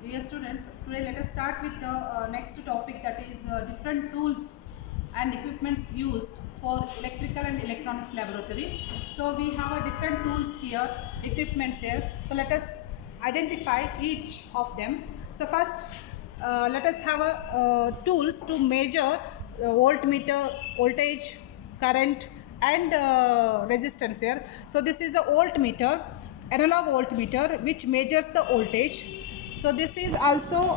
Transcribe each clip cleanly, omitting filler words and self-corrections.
Dear students, today let us start with the next topic, that is different tools and equipments used for electrical and electronics laboratory. So we have a different tools here, equipments here. So let us identify each of them. So first let us have a tools to measure voltmeter, voltage, current and resistance here. So this is a voltmeter, analog voltmeter, which measures the voltage. So this is also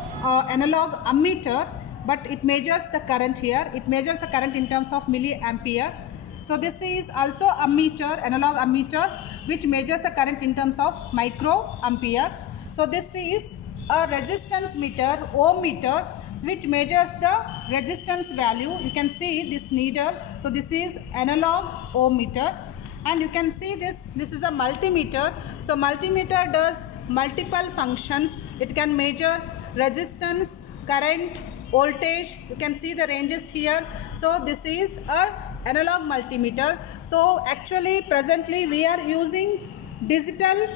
analog ammeter, but it measures the current here. It measures the current in terms of milliampere. So this is also ammeter, analog ammeter, which measures the current in terms of microampere. So this is a resistance meter, ohm meter, which measures the resistance value. You can see this needle. So this is analog ohm meter. And you can see this is a multimeter. So multimeter does multiple functions. It can measure resistance, current, voltage. You can see the ranges here. So this is a analog multimeter. So actually presently we are using digital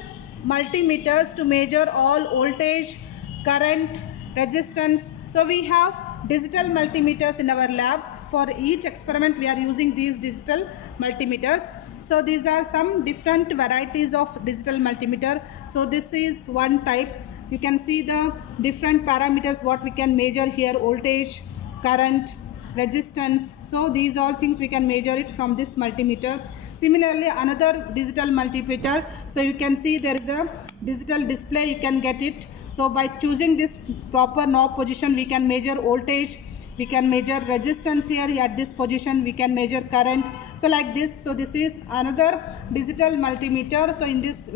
multimeters to measure all voltage, current, resistance. So we have digital multimeters in our lab. For each experiment we are using these digital multimeters. So these are some different varieties of digital multimeter. So this is one type. You can see the different parameters what we can measure here: voltage, current, resistance. So these all things we can measure it from this multimeter. Similarly, another digital multimeter. So you can see there is a digital display, you can get it. So by choosing this proper knob position, we can measure voltage, we can measure resistance here at this position, we can measure current. So like this. So this is another digital multimeter. So in this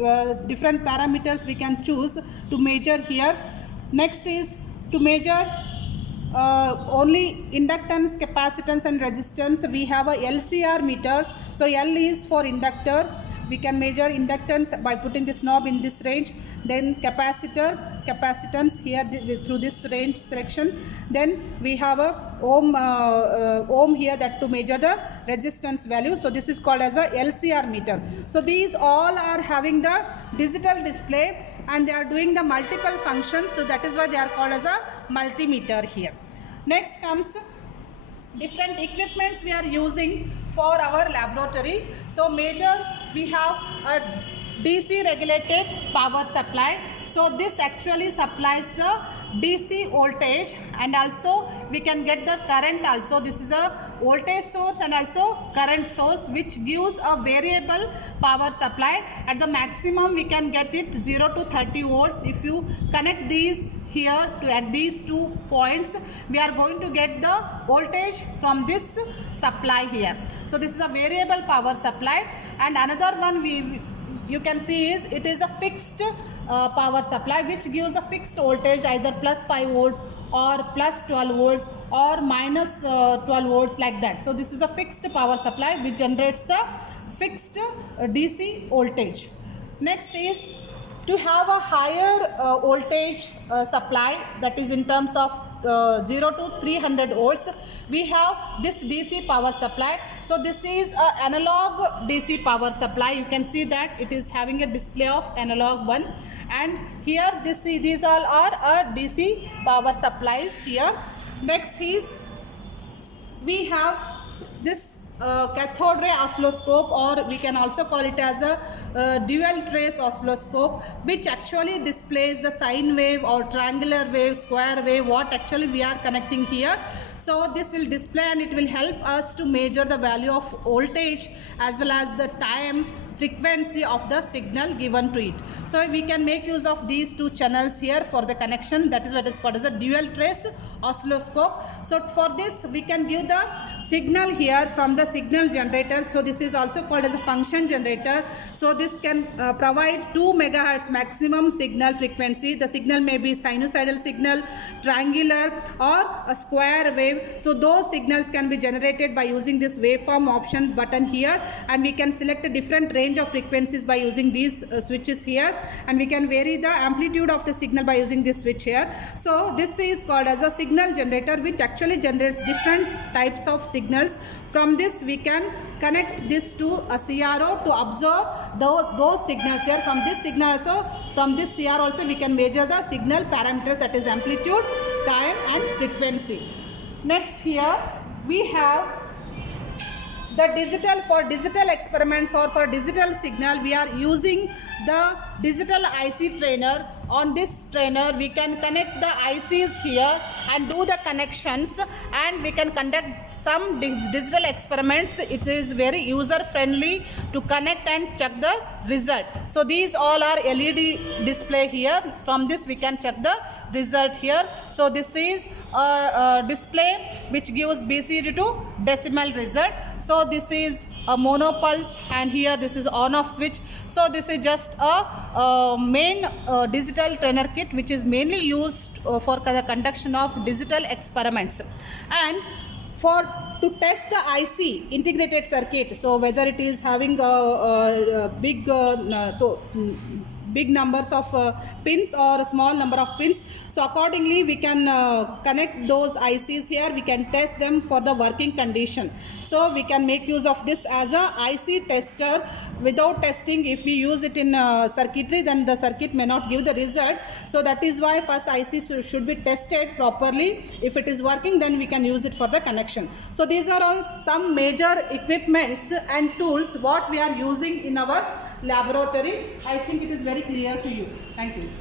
different parameters we can choose to measure here. Next is to measure only inductance, capacitance and resistance. We have a LCR meter. So L is for inductor. We can measure inductance by putting this knob in this range. Then capacitance here through this range selection. Then we have a ohm here, that to measure the resistance value. So this is called as a LCR meter. So these all are having the digital display and they are doing the multiple functions. So that is why they are called as a multimeter here. Next comes different equipments we are using for our laboratory. So major, we have a DC regulated power supply. So this actually supplies the DC voltage and also we can get the current also. This is a voltage source and also current source, which gives a variable power supply. At the maximum we can get it 0 to 30 volts. If you connect these here to at these 2 points, we are going to get the voltage from this supply here. So this is a variable power supply. And another one you can see is it is a fixed power supply, which gives the fixed voltage, either plus 5 volt or plus 12 volts or minus 12 volts, like that. So this is a fixed power supply which generates the fixed DC voltage. Next is to have a higher voltage supply, that is in terms of 0 to 300 volts, we have this DC power supply. So this is an analog DC power supply. You can see that it is having a display of analog one, and here these all are DC power supplies here. Next is we have this cathode ray oscilloscope, or we can also call it as a dual trace oscilloscope, which actually displays the sine wave or triangular wave, square wave, what actually we are connecting here. So this will display and it will help us to measure the value of voltage as well as the time, frequency of the signal given to it. So we can make use of these 2 channels here for the connection. That is what is called as a dual trace oscilloscope. So for this we can give the signal here from the signal generator. So this is also called as a function generator. So this can provide 2 megahertz maximum signal frequency. The signal may be sinusoidal signal, triangular or a square wave. So those signals can be generated by using this waveform option button here, and we can select a different range of frequencies by using these switches here, and we can vary the amplitude of the signal by using this switch here. So this is called as a signal generator, which actually generates different types of signals. From this we can connect this to a CRO to observe those signals here. From this signal also From this CR also we can measure the signal parameters, that is amplitude, time and frequency. Next here we have the digital. For digital experiments or for digital signal, we are using the digital IC trainer. On this trainer we can connect the ICs here and do the connections, and we can conduct some digital experiments. It is very user friendly to connect and check the result. So these all are LED display here. From this we can check the result here. So this is a display which gives BCD to decimal result. So this is a mono pulse, and here this is on off switch. So this is just a main digital trainer kit which is mainly used for the conduction of digital experiments. And to test the IC integrated circuit, so whether it is having a big numbers of pins or a small number of pins, so accordingly we can connect those ICs here. We can test them for the working condition. So we can make use of this as a IC tester. Without testing, if we use it in circuitry, then the circuit may not give the result. So that is why first IC should be tested properly. If it is working, then we can use it for the connection. So these are all some major equipments and tools what we are using in our laboratory. I think it is very clear to you. Thank you.